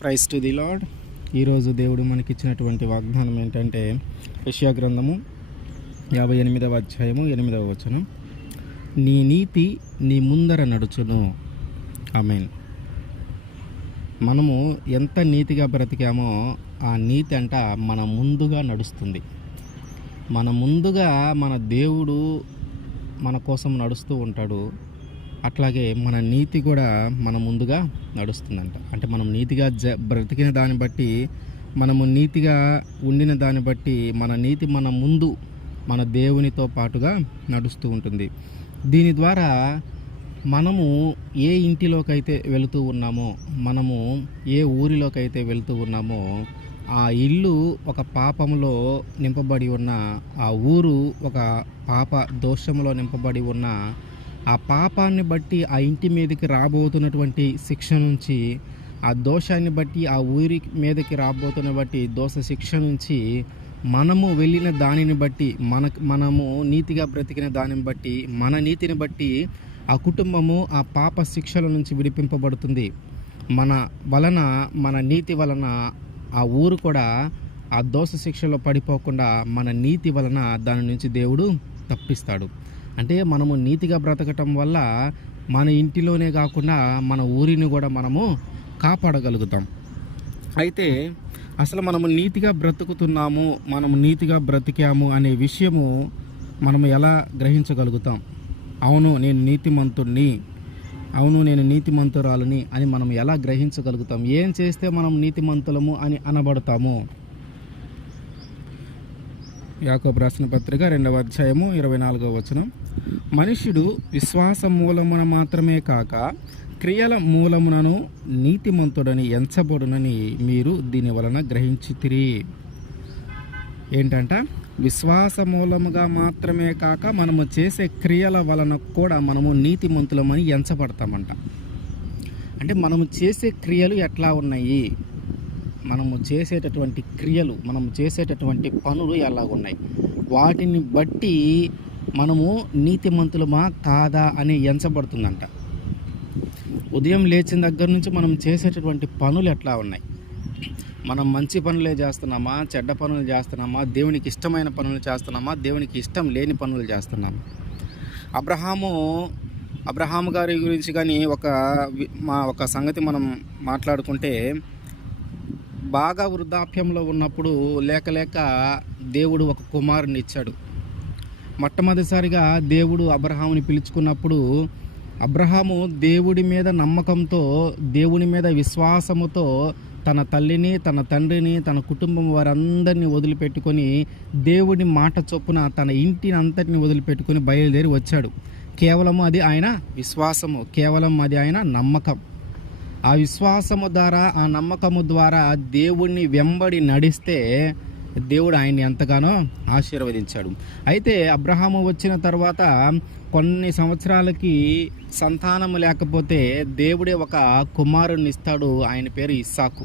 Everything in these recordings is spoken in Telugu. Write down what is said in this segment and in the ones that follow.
Praise to the lord. ఈరోజు దేవుడు మనకిచ్చినటువంటి వాగ్దానం ఏంటంటే యెషయా గ్రంథము 58వ అధ్యాయము 8వ వచనం. నీ నీతి నీ ముందర నడుచును. ఆమేన్. మనము ఎంత నీతిగా బ్రతికామో ఆ నీతి అంట మన ముందుగా నడుస్తుంది. మన ముందుగా మన దేవుడు మన కోసం నడుస్తూ ఉంటాడు. అట్లాగే మన నీతి కూడా మన ముందుగా నడుస్తుందంట. అంటే మనం నీతిగా బ్రతికిన దాన్ని బట్టి, మనము నీతిగా ఉండిన దాన్ని బట్టి మన నీతి మన ముందు మన దేవునితో పాటుగా నడుస్తూ ఉంటుంది. దీని ద్వారా మనము ఏ ఇంటిలోకైతే వెళుతూ ఉన్నామో, మనము ఏ ఊరిలోకైతే వెళుతూ ఉన్నామో, ఆ ఇల్లు ఒక పాపంలో నింపబడి ఉన్న, ఆ ఊరు ఒక పాప దోషంలో నింపబడి ఉన్న, ఆ పాపాన్ని బట్టి ఆ ఇంటి మీదకి రాబోతున్నటువంటి శిక్ష నుంచి, ఆ దోషాన్ని బట్టి ఆ ఊరి మీదకి రాబోతున్న బట్టి దోష శిక్ష నుంచి మనము వెళ్ళిన దానిని బట్టి, మనము నీతిగా బ్రతికిన దానిని బట్టి, మన నీతిని బట్టి ఆ కుటుంబము ఆ పాప శిక్షల నుంచి విడిపింపబడుతుంది. మన వలన, మన నీతి వలన ఆ ఊరు కూడా ఆ దోష శిక్షలో పడిపోకుండా మన నీతి వలన దాని నుంచి దేవుడు తప్పిస్తాడు. అంటే మనము నీతిగా బ్రతకటం వల్ల మన ఇంటిలోనే కాకుండా మన ఊరిని కూడా మనము కాపాడగలుగుతాం. అయితే అసలు మనము నీతిగా బ్రతుకుతున్నాము, మనము నీతిగా బ్రతికాము అనే విషయము మనము ఎలా గ్రహించగలుగుతాం? అవును నేను నీతిమంతుడిని, అవును నేను నీతిమంతురాలని అని మనం ఎలా గ్రహించగలుగుతాం? ఏం చేస్తే మనం నీతిమంతులము అని అనబడతాము? యాకోబు రాసిన పత్రిక 2వ అధ్యాయము 24వ వచనం. మనుష్యుడు విశ్వాస మూలమున మాత్రమే కాక క్రియల మూలమునను నీతిమంతుడని ఎంచబడునని మీరు దీని వలన గ్రహించితిరి. ఏంటంట? విశ్వాస మూలముగా మాత్రమే కాక మనము చేసే క్రియల వలన కూడా మనము నీతిమంతులమని ఎంచబడతామంట. అంటే మనము చేసే క్రియలు ఎట్లా ఉన్నాయి, మనము చేసేటటువంటి క్రియలు, మనము చేసేటటువంటి పనులు ఎలా ఉన్నాయి, వాటిని బట్టి మనము నీతిమంతులమా కాదా అని ఎంచబడుతుందంట. ఉదయం లేచిన దగ్గర నుంచి మనం చేసేటటువంటి పనులు ఎట్లా ఉన్నాయి, మనం మంచి పనులే చేస్తున్నామా, చెడ్డ పనులు చేస్తున్నామా, దేవునికి ఇష్టమైన పనులు చేస్తున్నామా, దేవునికి ఇష్టం లేని పనులు చేస్తున్నామా? అబ్రహాము గారి గురించి కానీ ఒక సంగతి మనం మాట్లాడుకుంటే, బాగా వృద్ధాప్యంలో ఉన్నప్పుడు లేక దేవుడు ఒక కుమారుని ఇచ్చాడు. మొట్టమొదటిసారిగా దేవుడు అబ్రహాముని పిలుచుకున్నప్పుడు అబ్రహాము దేవుడి మీద నమ్మకంతో, దేవుని మీద విశ్వాసముతో తన తల్లిని, తన తండ్రిని, తన కుటుంబం వారందరినీ వదిలిపెట్టుకొని దేవుడి మాట చొప్పున తన ఇంటిని అంతటిని వదిలిపెట్టుకొని బయలుదేరి వచ్చాడు. కేవలము అది ఆయన విశ్వాసము, కేవలం అది ఆయన నమ్మకం. ఆ విశ్వాసము ద్వారా, ఆ నమ్మకము ద్వారా దేవుణ్ణి వెంబడి నడిస్తే దేవుడు ఆయన్ని ఎంతగానో ఆశీర్వదించాడు. అయితే అబ్రహాము వచ్చిన తర్వాత కొన్ని సంవత్సరాలకి సంతానము లేకపోతే దేవుడే ఒక కుమారుని ఇస్తాడు. ఆయన పేరు ఇస్సాకు.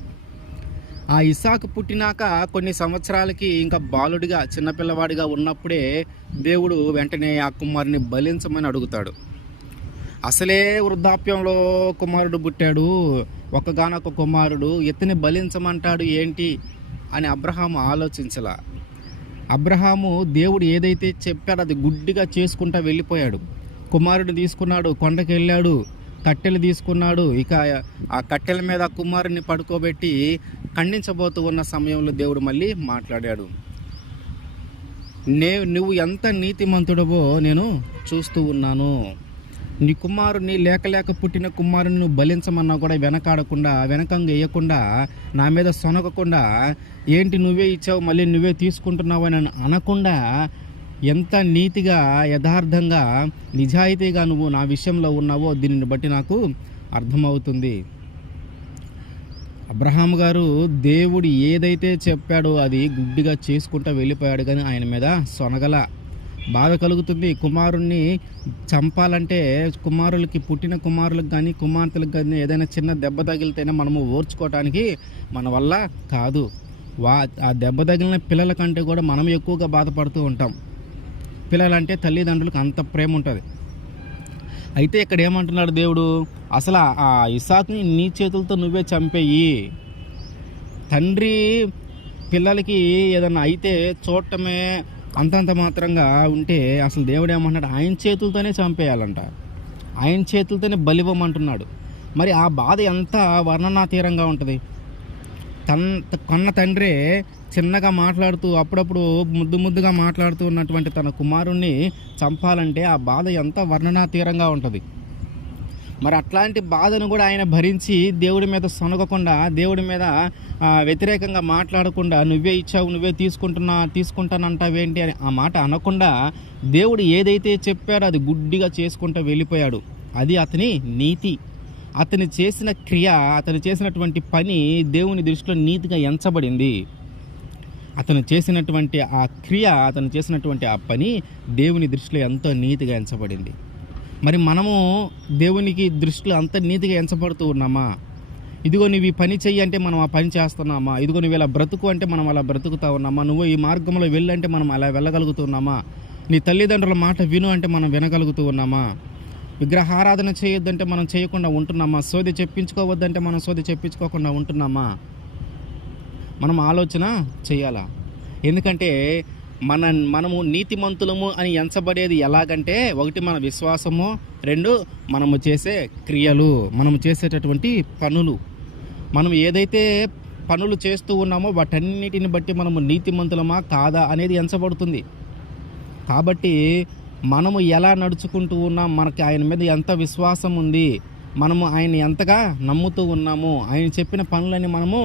ఆ ఇస్సాకు పుట్టినాక కొన్ని సంవత్సరాలకి ఇంకా బాలుడిగా, చిన్నపిల్లవాడిగా ఉన్నప్పుడే దేవుడు వెంటనే ఆ కుమారుని బలించమని అడుగుతాడు. అసలే వృద్ధాప్యంలో కుమారుడు పుట్టాడు, ఒకగానొక కుమారుడు, ఇతని బలించమంటాడు ఏంటి అని అబ్రహాము ఆలోచించలా. అబ్రహాము దేవుడు ఏదైతే చెప్పాడో అది గుడ్డిగా చేసుకుంటా వెళ్ళిపోయాడు. కుమారుడు తీసుకున్నాడు, కొండకి వెళ్ళాడు, కట్టెలు తీసుకున్నాడు. ఇక ఆ కట్టెల మీద ఆ కుమారుని పడుకోబెట్టి ఖండించబోతూ ఉన్న సమయంలో దేవుడు మళ్ళీ మాట్లాడాడు. నువ్వు ఎంత నీతిమంతుడవో నేను చూస్తూ ఉన్నాను. నీ కుమారుని లేక పుట్టిన కుమారుని నువ్వు బలించమన్నా కూడా వెనకంగా వేయకుండా, నా మీద సొనగకుండా, ఏంటి నువ్వే ఇచ్చావు మళ్ళీ నువ్వే తీసుకుంటున్నావు అని అనకుండా, ఎంత నీతిగా, యథార్థంగా, నిజాయితీగా నువ్వు నా విషయంలో ఉన్నావో దీనిని బట్టి నాకు అర్థమవుతుంది. అబ్రహాము గారు దేవుడు ఏదైతే చెప్పాడో అది గుడ్డిగా చేసుకుంటూ వెళ్ళిపోయాడు, కానీ ఆయన మీద సొనగల. బాధ కలుగుతుంది. కుమారుణ్ణి చంపాలంటే పుట్టిన కుమారులకు కానీ కుమార్తెలకు కానీ ఏదైనా చిన్న దెబ్బ తగిలితేనే మనము ఓర్చుకోవటానికి మన వల్ల కాదు. ఆ దెబ్బ తగిలిన పిల్లల కంటే కూడా మనం ఎక్కువగా బాధపడుతూ ఉంటాం. పిల్లలంటే తల్లిదండ్రులకు అంత ప్రేమ ఉంటుంది. అయితే ఇక్కడ ఏమంటున్నాడు దేవుడు, అసలు ఆ ఇస్సాకుని నీ చేతులతో నువ్వే చంపేయి, తండ్రి పిల్లలకి ఏదన్నా అయితే చూడటమే అంతంత మాత్రంగా ఉంటే అసలు దేవుడు ఏమంటున్నాడు, ఆయన చేతులతోనే చంపేయాలంట, ఆయన చేతులతోనే బలివ్వమంటున్నాడు. మరి ఆ బాధ ఎంత వర్ణనాతీరంగా ఉంటుంది. కొన్న తండ్రే చిన్నగా మాట్లాడుతూ అప్పుడప్పుడు ముద్దుగా మాట్లాడుతూ ఉన్నటువంటి తన కుమారుణ్ణి చంపాలంటే ఆ బాధ ఎంత వర్ణనాతీరంగా ఉంటుంది. మరి అట్లాంటి బాధను కూడా ఆయన భరించి దేవుడి మీద సొనగకుండా, దేవుడి మీద వ్యతిరేకంగా మాట్లాడకుండా, నువ్వే ఇచ్చావు, నువ్వే తీసుకుంటానంటావేంటి అని ఆ మాట అనకుండా దేవుడు ఏదైతే చెప్పాడో అది గుడ్డిగా చేసుకుంటూ వెళ్ళిపోయాడు. అది అతని నీతి. అతను చేసిన క్రియ, అతను చేసినటువంటి పని దేవుని దృష్టిలో నీతిగా ఎంచబడింది. అతను చేసినటువంటి ఆ క్రియ, అతను చేసినటువంటి ఆ పని దేవుని దృష్టిలో ఎంతో నీతిగా ఎంచబడింది. మరి మనము దేవునికి దృష్టిలో అంత నీతిగా ఎంచబడుతూ ఉన్నామా? ఇదిగో నువ్వు ఈ పని చెయ్యి అంటే మనం ఆ పని చేస్తున్నామా? ఇదిగో నువ్వు ఇలా బ్రతుకు అంటే మనం అలా బ్రతుకుతా ఉన్నామా? నువ్వు ఈ మార్గంలో వెళ్ళంటే మనం అలా వెళ్ళగలుగుతున్నామా? నీ తల్లిదండ్రుల మాట విను అంటే మనం వినగలుగుతూ ఉన్నామా? విగ్రహారాధన చేయొద్దంటే మనం చేయకుండా ఉంటున్నామా? సోది చెప్పించుకోవద్దంటే మనం సోది చెప్పించుకోకుండా మనం ఆలోచన చేయాలా? ఎందుకంటే మనము నీతిమంతులము అని ఎంచబడేది ఎలాగంటే, ఒకటి మన విశ్వాసము, రెండు మనము చేసే క్రియలు, మనము చేసేటటువంటి పనులు. మనం ఏదైతే పనులు చేస్తూ ఉన్నామో వాటన్నిటిని బట్టి మనము నీతిమంతులమా కాదా అనేది ఎంచబడుతుంది. కాబట్టి మనము ఎలా నడుచుకుంటూ ఉన్నాం, మనకి ఆయన మీద ఎంత విశ్వాసం ఉంది, మనము ఆయన ఎంతగా నమ్ముతూ ఉన్నాము, ఆయన చెప్పిన పనులని మనము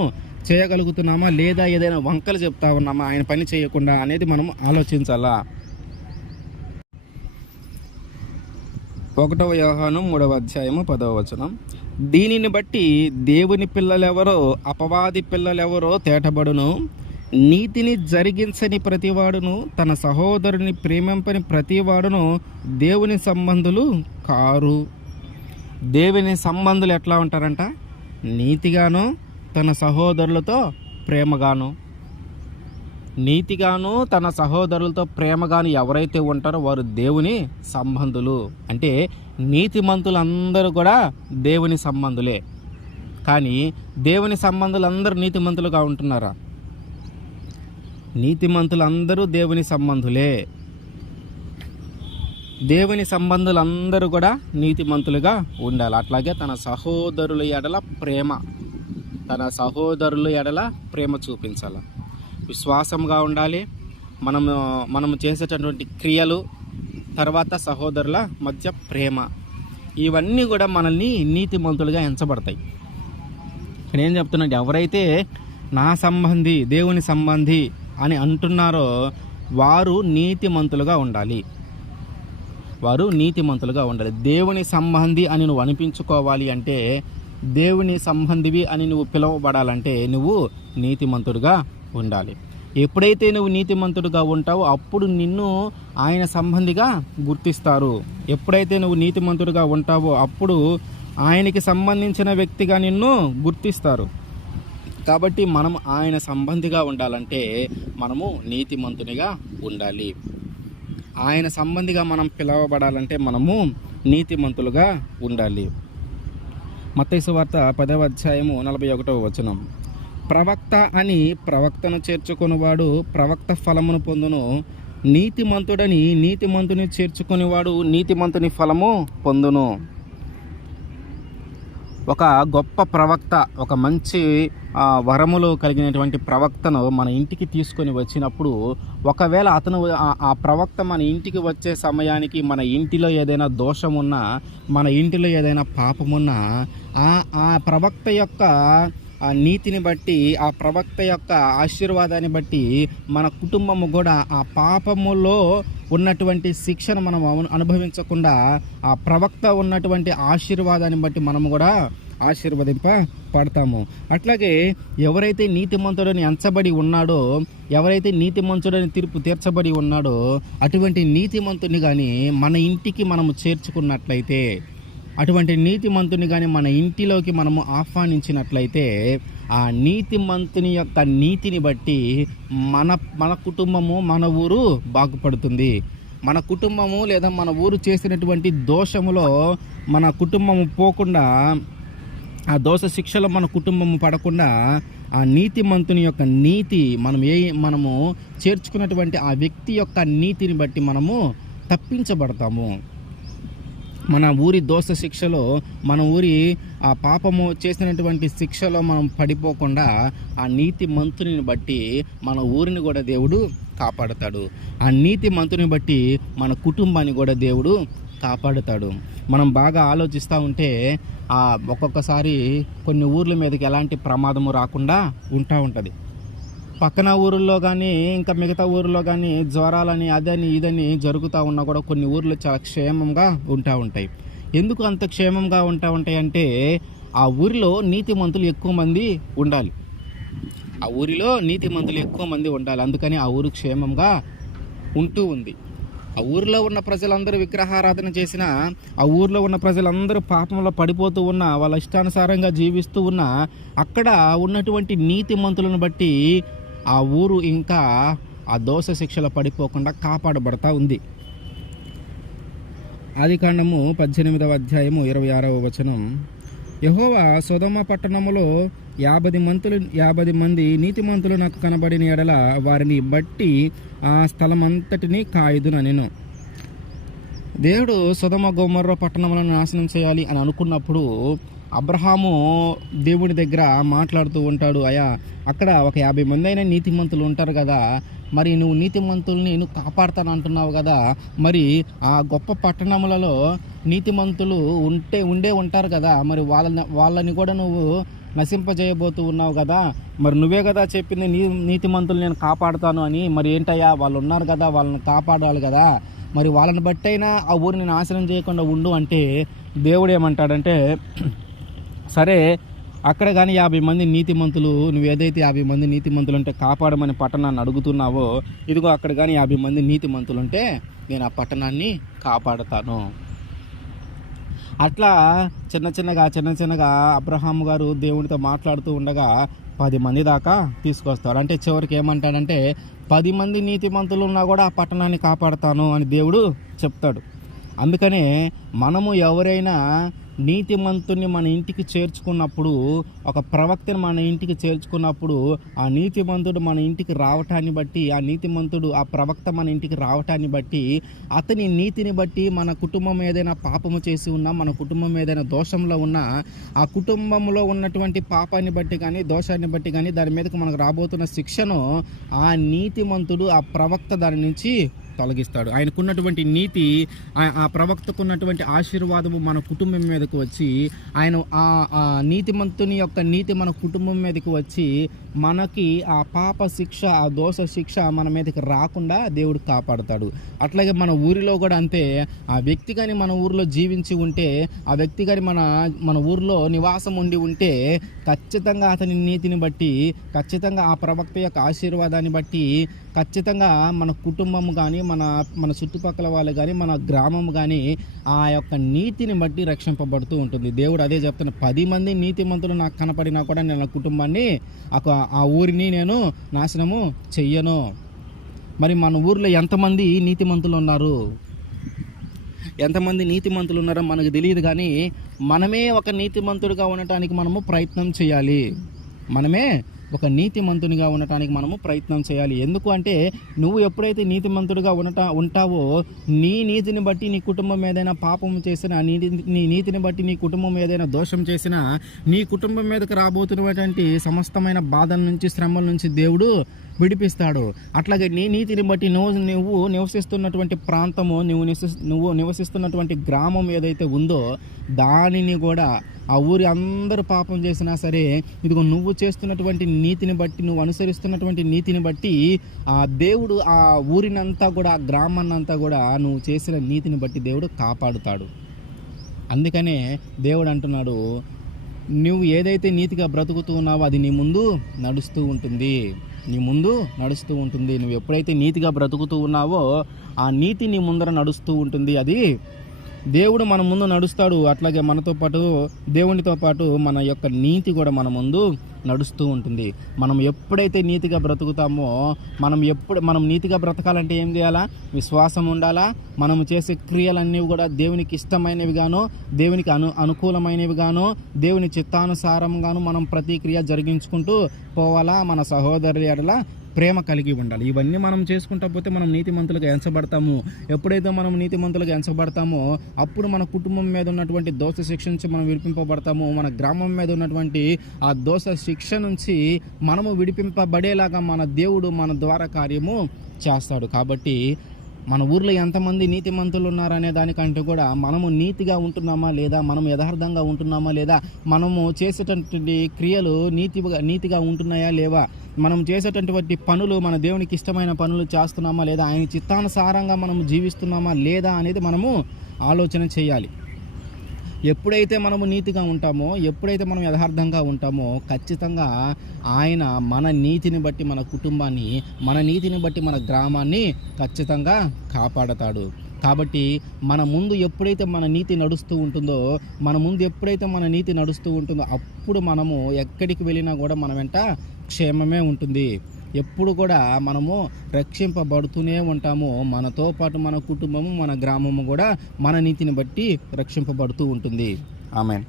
చేయగలుగుతున్నామా, లేదా ఏదైనా వంకలు చెప్తా ఉన్నామా ఆయన పని చేయకుండా అనేది మనం ఆలోచించాలా. 1 యోహాను 3:10 దీనిని బట్టి దేవుని పిల్లలెవరో అపవాది పిల్లలెవరో తేటబడును. నీతిని జరిగించని ప్రతివాడును, తన సహోదరుని ప్రేమింపని ప్రతివాడును దేవుని సంబంధులు కారు. దేవుని సంబంధులు ఎట్లా ఉంటారంట? నీతిగాను, తన సహోదరులతో ప్రేమగాను. నీతిగాను తన సహోదరులతో ప్రేమగాను ఎవరైతే ఉంటారో వారు దేవుని సంబంధులు. అంటే నీతిమంతులందరూ కూడా దేవుని సంబంధులే. కానీ దేవుని సంబంధులందరూ నీతిమంతులుగా ఉంటున్నారా? నీతిమంతులందరూ దేవుని సంబంధులే. దేవుని సంబంధులందరూ కూడా నీతిమంతులుగా ఉండాలి. అట్లాగే తన సహోదరుల ఎడల ప్రేమ చూపించాలి. విశ్వాసంగా ఉండాలి. మనము చేసేటటువంటి క్రియలు, తర్వాత సహోదరుల మధ్య ప్రేమ, ఇవన్నీ కూడా మనల్ని నీతిమంతులుగా ఎంచబడతాయి. ఇక్కడ ఏం చెప్తున్నాడు? ఎవరైతే నా సంబంధి, దేవుని సంబంధి అని అంటున్నారో వారు నీతిమంతులుగా ఉండాలి. దేవుని సంబంధి అని నువ్వు అనిపించుకోవాలి అంటే, దేవుని సంబంధివి అని నువ్వు పిలువబడాలంటే నువ్వు నీతిమంతుడుగా ఉండాలి. ఎప్పుడైతే నువ్వు నీతిమంతుడుగా ఉంటావో అప్పుడు నిన్ను ఆయన సంబంధిగా గుర్తిస్తారు. ఎప్పుడైతే నువ్వు నీతిమంతుడుగా ఉంటావో అప్పుడు ఆయనకి సంబంధించిన వ్యక్తిగా నిన్ను గుర్తిస్తారు. కాబట్టి మనం ఆయన సంబంధిగా ఉండాలంటే మనము నీతిమంతునిగా ఉండాలి. ఆయన సంబంధిగా మనం పిలువబడాలంటే మనము నీతిమంతులుగా ఉండాలి. మత్తయి సువార్త 10:41 ప్రవక్త అని ప్రవక్తను చేర్చుకొనివాడు ప్రవక్త ఫలమును పొందును. నీతిమంతుడని నీతిమంతుని చేర్చుకునేవాడు నీతిమంతుని ఫలము పొందును. ఒక గొప్ప ప్రవక్త, ఒక మంచి వరములు కలిగినటువంటి ప్రవక్తను మన ఇంటికి తీసుకొని వచ్చినప్పుడు, ఒకవేళ అతను ఆ ప్రవక్త మన ఇంటికి వచ్చే సమయానికి మన ఇంటిలో ఏదైనా దోషం ఉన్నా, మన ఇంటిలో ఏదైనా పాపమున్నా, ఆ ప్రవక్త యొక్క ఆ నీతిని బట్టి, ఆ ప్రవక్త యొక్క ఆశీర్వాదాన్ని బట్టి మన కుటుంబము కూడా ఆ పాపములో ఉన్నటువంటి శిక్షను మనం అనుభవించకుండా ఆ ప్రవక్త ఉన్నటువంటి ఆశీర్వాదాన్ని బట్టి మనము కూడా ఆశీర్వదింపబడతాము. అట్లాగే ఎవరైతే నీతిమంతుడని ఎంచబడి ఉన్నాడో, ఎవరైతే నీతిమంతుడని తీర్పు తీర్చబడి ఉన్నాడో అటువంటి నీతిమంతుని కానీ మన ఇంటికి మనము చేర్చుకున్నట్లయితే, అటువంటి నీతిమంతుని కానీ మన ఇంటిలోకి మనము ఆహ్వానించినట్లయితే, ఆ నీతిమంతుని యొక్క నీతిని బట్టి మన కుటుంబము, మన ఊరు బాగుపడుతుంది. మన కుటుంబము లేదా మన ఊరు చేసినటువంటి దోషములో మన కుటుంబము పోకుండా ఆ దోష శిక్షలో మన కుటుంబం పడకుండా ఆ నీతిమంతుని యొక్క నీతి మనము చేర్చుకున్నటువంటి ఆ వ్యక్తి యొక్క నీతిని బట్టి మనము తప్పించబడతాము. మన ఊరి దోష శిక్షలో, మన ఊరి ఆ పాపము చేసినటువంటి శిక్షలో మనం పడిపోకుండా ఆ నీతి మంతుని బట్టి మన ఊరిని కూడా దేవుడు కాపాడుతాడు. ఆ నీతి మంతుని బట్టి మన కుటుంబాన్ని కూడా దేవుడు కాపాడుతాడు. మనం బాగా ఆలోచిస్తూ ఉంటే ఒక్కొక్కసారి కొన్ని ఊర్ల మీదకి ఎలాంటి ప్రమాదము రాకుండా ఉంటుంది. పక్కన ఊరుల్లో కానీ ఇంకా మిగతా ఊర్లో కానీ జ్వరాలని అదని ఇదని జరుగుతూ ఉన్నా కూడా కొన్ని ఊర్లు చాలా క్షేమంగా ఉంటాయి. ఎందుకు అంత క్షేమంగా ఉంటాయి అంటే ఆ ఊరిలో నీతిమంతులు ఎక్కువ మంది ఉండాలి. అందుకని ఆ ఊరు క్షేమంగా ఉంటూ ఉంది. ఆ ఊరిలో ఉన్న ప్రజలందరూ విగ్రహారాధన చేసినా, ఆ ఊరిలో ఉన్న ప్రజలందరూ పాపంలో పడిపోతూ ఉన్నా, వాళ్ళ ఇష్టానుసారంగా జీవిస్తూ ఉన్నా, అక్కడ ఉన్నటువంటి నీతిమంతులను బట్టి ఆ ఊరు ఇంకా ఆ దోష శిక్షలో పడిపోకుండా కాపాడబడతా ఉంది. ఆదికాండము 18వ అధ్యాయము 26వ వచనం, యెహోవా సొదొమ పట్టణములో 50 మంది నీతిమంతులు నాకు కనబడిన ఎడల వారిని బట్టి ఆ స్థలమంతటిని కాయుదునెను. దేవుడు సొదొమ గొమొర్రా పట్టణములను నాశనం చేయాలి అని అనుకున్నప్పుడు అబ్రహాము దేవుడి దగ్గర మాట్లాడుతూ ఉంటాడు, అయ్యా అక్కడ ఒక 50 మంది అయినా నీతిమంతులు ఉంటారు కదా, మరి నువ్వు నీతిమంతుల్ని కాపాడుతాను అంటున్నావు కదా, మరి ఆ గొప్ప పట్టణములలో నీతిమంతులు ఉండే ఉంటారు కదా, మరి వాళ్ళని కూడా నువ్వు నశింపజేయబోతూ ఉన్నావు కదా, మరి నువ్వే కదా చెప్పింది నీతిమంతులు నేను కాపాడుతాను అని, మరి ఏంటయ్యా వాళ్ళు ఉన్నారు కదా, వాళ్ళని కాపాడాలి కదా, మరి వాళ్ళని బట్టైనా ఆ ఊరిని నాశనం చేయకుండా ఉండు అంటే దేవుడు ఏమంటాడంటే, సరే అక్కడ కానీ 50 మంది నీతిమంతులు, నువ్వు ఏదైతే 50 మంది నీతిమంతులు ఉంటే కాపాడమని పట్టణాన్ని అడుగుతున్నావో, ఇదిగో అక్కడ కానీ 50 మంది నీతిమంతులు ఉంటే నేను ఆ పట్టణాన్ని కాపాడుతాను. అట్లా చిన్న చిన్నగా అబ్రహాము గారు దేవుడితో మాట్లాడుతూ ఉండగా 10 మంది దాకా తీసుకొస్తాడు. అంటే చివరికి ఏమంటాడంటే 10 మంది నీతిమంతులు ఉన్నా కూడా ఆ పట్టణాన్ని కాపాడుతాను అని దేవుడు చెప్తాడు. అందుకనే మనము ఎవరైనా నీతిమంతుని మన ఇంటికి చేర్చుకున్నప్పుడు, ఒక ప్రవక్తని మన ఇంటికి చేర్చుకున్నప్పుడు, ఆ నీతిమంతుడు మన ఇంటికి రావటాన్ని బట్టి, ఆ ప్రవక్త మన ఇంటికి రావటాన్ని బట్టి, అతని నీతిని బట్టి మన కుటుంబం ఏదైనా పాపము చేసి ఉన్నా, మన కుటుంబం ఏదైనా దోషంలో ఉన్నా, ఆ కుటుంబంలో ఉన్నటువంటి పాపాన్ని బట్టి కానీ దోషాన్ని బట్టి కానీ దాని మీదకి మనకు రాబోతున్న శిక్షను ఆ నీతిమంతుడు, ఆ ప్రవక్త దాని నుంచి తొలగిస్తాడు. ఆయనకున్నటువంటి నీతి, ఆ ప్రవక్తకున్నటువంటి ఆశీర్వాదము మన కుటుంబం మీదకు వచ్చి, ఆయన ఆ నీతిమంతుని యొక్క నీతి మన కుటుంబం మీదకి వచ్చి మనకి ఆ పాప శిక్ష, ఆ దోష శిక్ష మన మీదకి రాకుండా దేవుడు కాపాడుతాడు. అట్లాగే మన ఊరిలో కూడా అంతే. ఆ వ్యక్తి కానీ మన ఊరిలో జీవించి ఉంటే, ఆ వ్యక్తి కానీ మన ఊరిలో నివాసం ఉండి ఉంటే, ఖచ్చితంగా అతని నీతిని బట్టి, ఖచ్చితంగా ఆ ప్రవక్త యొక్క ఆశీర్వాదాన్ని బట్టి, ఖచ్చితంగా మన కుటుంబము కానీ, మన చుట్టుపక్కల వాళ్ళు కానీ, మన గ్రామం కానీ ఆ యొక్క నీతిని బట్టి రక్షింపబడుతూ ఉంటుంది. దేవుడు అదే చెప్తాను, 10 మంది నీతిమంతులు నాకు కనపడినా కూడా నేను నా కుటుంబాన్ని, ఆ ఊరిని నేను నాశనము చెయ్యను. మరి మన ఊర్లో ఎంతమంది నీతిమంతులు ఉన్నారు? ఎంతమంది నీతిమంతులు ఉన్నారో మనకు తెలియదు, కానీ మనమే ఒక నీతిమంతుడిగా ఉండటానికి మనము ప్రయత్నం చేయాలి. మనమే ఒక నీతిమంతునిగా ఉండటానికి మనము ప్రయత్నం చేయాలి. ఎందుకు అంటే నువ్వు ఎప్పుడైతే నీతిమంతుడిగా ఉంటావో, నీ నీతిని బట్టి నీ కుటుంబం ఏదైనా పాపం చేసినా, నీ నీతిని బట్టి నీ కుటుంబం ఏదైనా దోషం చేసినా, నీ కుటుంబం మీదకి రాబోతున్నటువంటి సమస్తమైన బాధల నుంచి, శ్రమల నుంచి దేవుడు విడిపిస్తాడు. అట్లాగే నీ నీతిని బట్టి నువ్వు నివసిస్తున్నటువంటి ప్రాంతము, నువ్వు నివసిస్తున్నటువంటి గ్రామం ఏదైతే ఉందో దానిని కూడా, ఆ ఊరి అందరూ పాపం చేసినా సరే, ఇదిగో నువ్వు చేస్తున్నటువంటి నీతిని బట్టి, నువ్వు అనుసరిస్తున్నటువంటి నీతిని బట్టి ఆ దేవుడు ఆ ఊరినంతా కూడా, ఆ గ్రామాన్నంతా కూడా నువ్వు చేసిన నీతిని బట్టి దేవుడు కాపాడుతాడు. అందుకనే దేవుడు అంటున్నాడు, నువ్వు ఏదైతే నీతిగా బ్రతుకుతూ ఉన్నావో అది నీ ముందు నడుస్తూ ఉంటుంది. నువ్వు ఎప్పుడైతే నీతిగా బ్రతుకుతూ ఉన్నావో ఆ నీతి నీ ముందర నడుస్తూ ఉంటుంది. అది దేవుడు మన ముందు నడుస్తాడు. అట్లాగే మనతో పాటు, దేవునితో పాటు మన యొక్క నీతి కూడా మన ముందు నడుస్తూ ఉంటుంది. మనం ఎప్పుడైతే నీతిగా బ్రతుకుతామో, మనం నీతిగా బ్రతకాలంటే ఏం చేయాలా? విశ్వాసం ఉండాలా. మనం చేసే క్రియలన్నీ కూడా దేవునికి ఇష్టమైనవి గాను, దేవునికి అనుకూలమైనవి గాను, దేవుని చిత్తానుసారంగాను మనం ప్రతి క్రియ జరిగించుకుంటూ పోవాలా. మన సహోదరుల ఎడల ప్రేమ కలిగి ఉండాలి. ఇవన్నీ మనం చేసుకుంటా పోతే మనం నీతిమంతులుగా ఎంచబడతాము. ఎప్పుడైతే మనం నీతిమంతులుగా ఎంచబడతామో అప్పుడు మన కుటుంబం మీద ఉన్నటువంటి దోష శిక్ష నుంచి మనం విడిపింపబడతాము. మన గ్రామం మీద ఉన్నటువంటి ఆ దోష శిక్ష నుంచి మనము విడిపింపబడేలాగా మన దేవుడు మన ద్వారా కార్యము చేస్తాడు. కాబట్టి మన ఊర్లో ఎంతమంది నీతిమంతులు ఉన్నారనే దానికంటే కూడా మనము నీతిగా ఉంటున్నామా లేదా, మనం యథార్థంగా ఉంటున్నామా లేదా, మనము చేసేటటువంటి క్రియలు నీతిగా ఉంటున్నాయా లేవా, మనం చేసేటటువంటి పనులు మన దేవునికి ఇష్టమైన పనులు చేస్తున్నామా లేదా, ఆయన చిత్తానుసారంగా మనము జీవిస్తున్నామా లేదా అనేది మనము ఆలోచన చేయాలి. ఎప్పుడైతే మనము నీతిగా ఉంటామో, ఎప్పుడైతే మనం యథార్థంగా ఉంటామో, ఖచ్చితంగా ఆయన మన నీతిని బట్టి మన కుటుంబాన్ని, మన నీతిని బట్టి మన గ్రామాన్ని ఖచ్చితంగా కాపాడతాడు. కాబట్టి మన ముందు ఎప్పుడైతే మన నీతి నడుస్తూ ఉంటుందో, అప్పుడు మనము ఎక్కడికి వెళ్ళినా కూడా మన వెంట క్షేమమే ఉంటుంది. ఎప్పుడు కూడా మనము రక్షింపబడుతూనే ఉంటాము. మనతో పాటు మన కుటుంబము, మన గ్రామము కూడా మన నీతిని బట్టి రక్షింపబడుతూ ఉంటుంది. ఆమేన్.